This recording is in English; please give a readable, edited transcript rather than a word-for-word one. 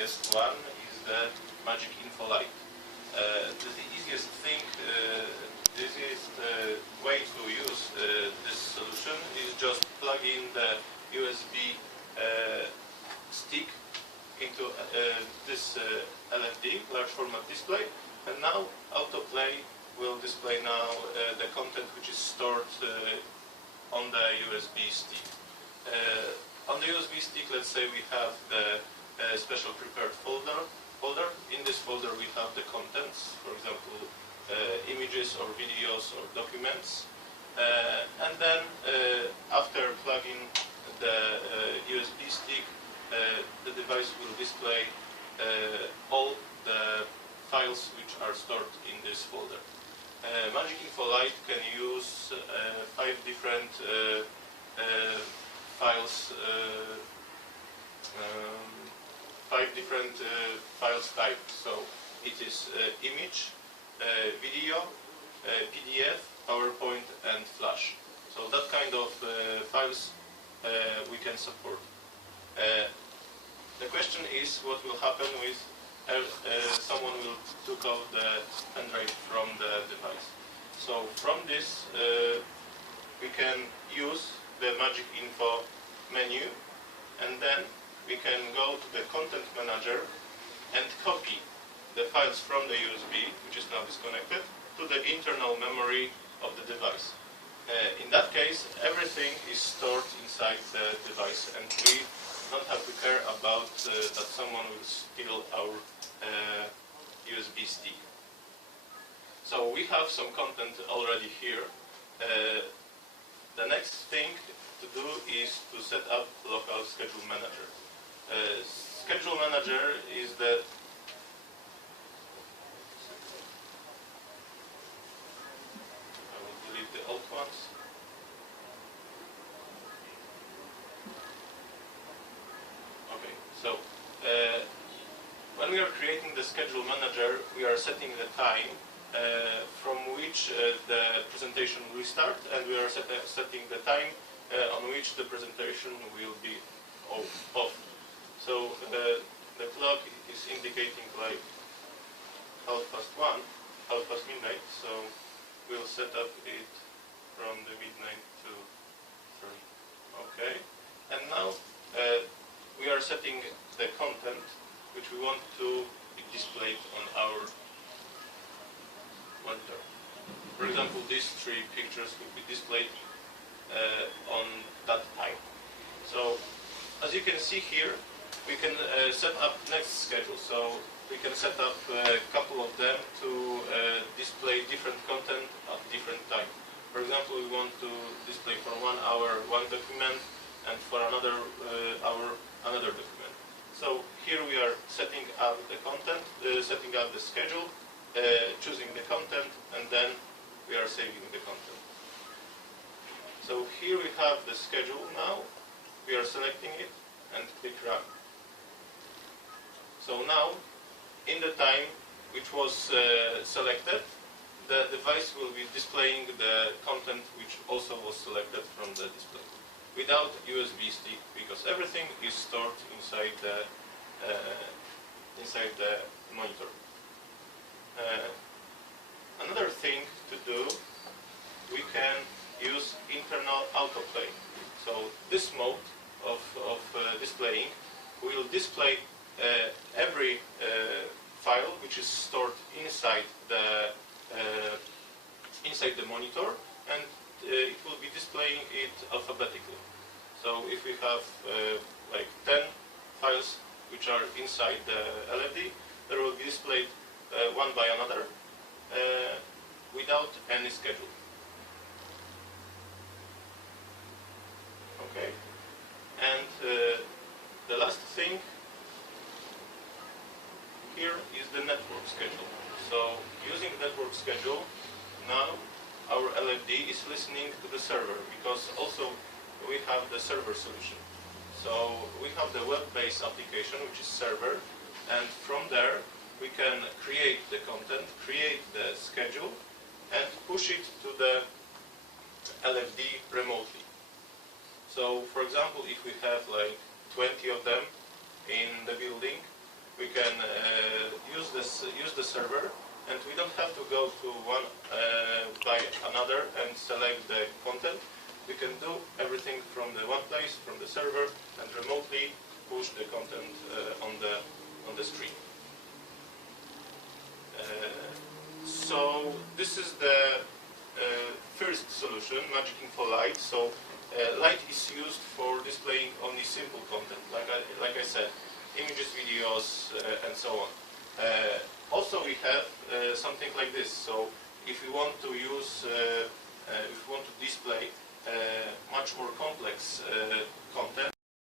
easiest one is the magic InfoLight. The easiest thing, the easiest way to use this solution is just plug in the USB stick into this LFD, large format display, and now autoplay will display now the content which is stored on the USB stick. On the USB stick, let's say we have the special prepared folder. In this folder we have the contents, for example, images or videos or documents. And then after plugging the USB stick, the device will display all the files which are stored in this folder. Magic InfoLight can use 5 different files, 5 different files types. So it is image, video, PDF, PowerPoint, and Flash. So that kind of files we can support. The question is what will happen with someone will took out the pen drive from the device. So from this we can use the Magic Info menu, and then we can go to the content manager and copy the files from the USB, which is now disconnected, to the internal memory of the device. In that case, everything is stored inside the device, and we don't have to care about that someone will steal our USB stick. So we have some content already here. The next thing to do is to set up local schedule manager. Schedule manager is the I will delete the old ones. Okay, so when we are creating the schedule manager, we are setting the time from which the presentation will start, and we are setting the time on which the presentation will be off. So the clock is indicating like 1:30, 1:30 midnight. So we'll set up it from the midnight to 3. Okay, and now we are setting the content which we want to be displayed on our monitor. For example, these 3 pictures will be displayed on that time. So as you can see here, we can set up next schedule. So we can set up a couple of them to display different content at different time. For example, we want to display for 1 hour one document, and for another hour another document. So here we are setting up the content, setting up the schedule, choosing the content, and then we are saving the content. So here we have the schedule now. We are selecting it and click Run. So now, in the time which was selected, the device will be displaying the content which also was selected from the display, without USB stick, because everything is stored inside the monitor. Another thing to do, we can use internal autoplay. So this mode of displaying will display every file which is stored inside the monitor, and it will be displaying it alphabetically. So if we have like 10 files which are inside the LFD, they will be displayed one by another without any schedule. Okay, and the last thing here is the network schedule. So using network schedule, now our LFD is listening to the server, because also we have the server solution. So we have the web-based application, which is server, and from there we can create the content, create the schedule, and push it to the LFD remotely. So for example, if we have like 20 of them in the building, we can use the server, and we don't have to go to one by another and select the content. We can do everything from the one place, from the server, and remotely push the content on the screen. So this is the first solution, Magic InfoLight. So light is used for displaying only simple content, like I said, images, videos, and so on. Also, we have something like this. So if we want to use, if we want to display much more complex content,